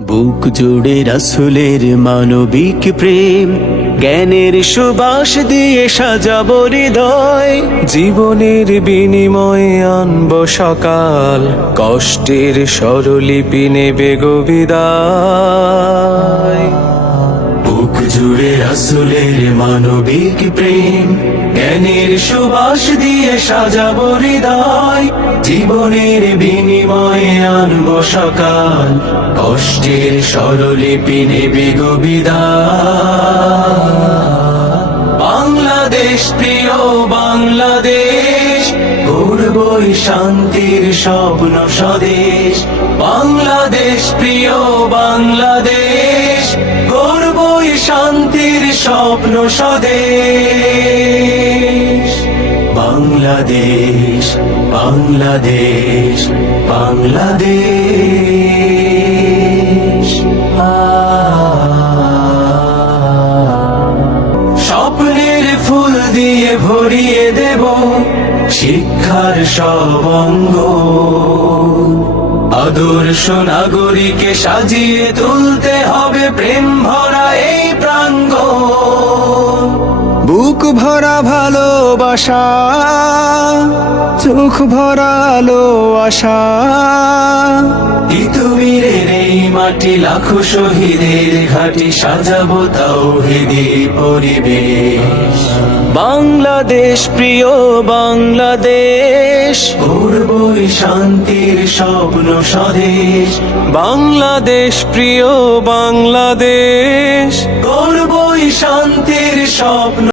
বুক জুড়ে রাসূলের মানবিক প্রেম, জ্ঞানের সুবাস দিয়ে সাজাবো হৃদয়। জীবনের বিনিময়ে আনব সকাল, কষ্টের স্বরলিপি নেবে গো বিদায়। বুক জুড়ে রাসূলের মানবিক প্রেম, জ্ঞানের সুবাস দিয়ে সাজাবো হৃদয়। জীবনের বিনিময়ে আনবো সকাল, কষ্টের স্বরলিপি নেবে গো বিদায়। বাংলাদেশ প্রিয় বাংলাদেশ, গর্বই শান্তির স্বপ্ন স্বদেশ। বাংলাদেশ প্রিয় বাংলাদেশ, গর্বই শান্তির স্বপ্ন স্বদেশ। বাংলাদেশ বাংলাদেশ বাংলাদেশ। স্বপ্নের ফুল দিয়ে ভরিয়ে দেব শিক্ষার সব অঙ্গ, আদর্শ নাগরিকে সাজিয়ে তুলতে হবে প্রেম ভরা এই প্রাঙ্গণ। বুক ভরা ভালোবাসা, চোখ ভরা আলো আশা, তিতুমিরের এই মাটি লাখো শহীদের ঘাটি, সাজাবো তাওহীদি পরিবেশ। বাংলাদেশ প্রিয় বাংলাদেশ, গর্বই শান্তির স্বপ্ন স্বদেশ। বাংলাদেশ প্রিয় বাংলাদেশ, গর্বই শান্তির স্বপ্ন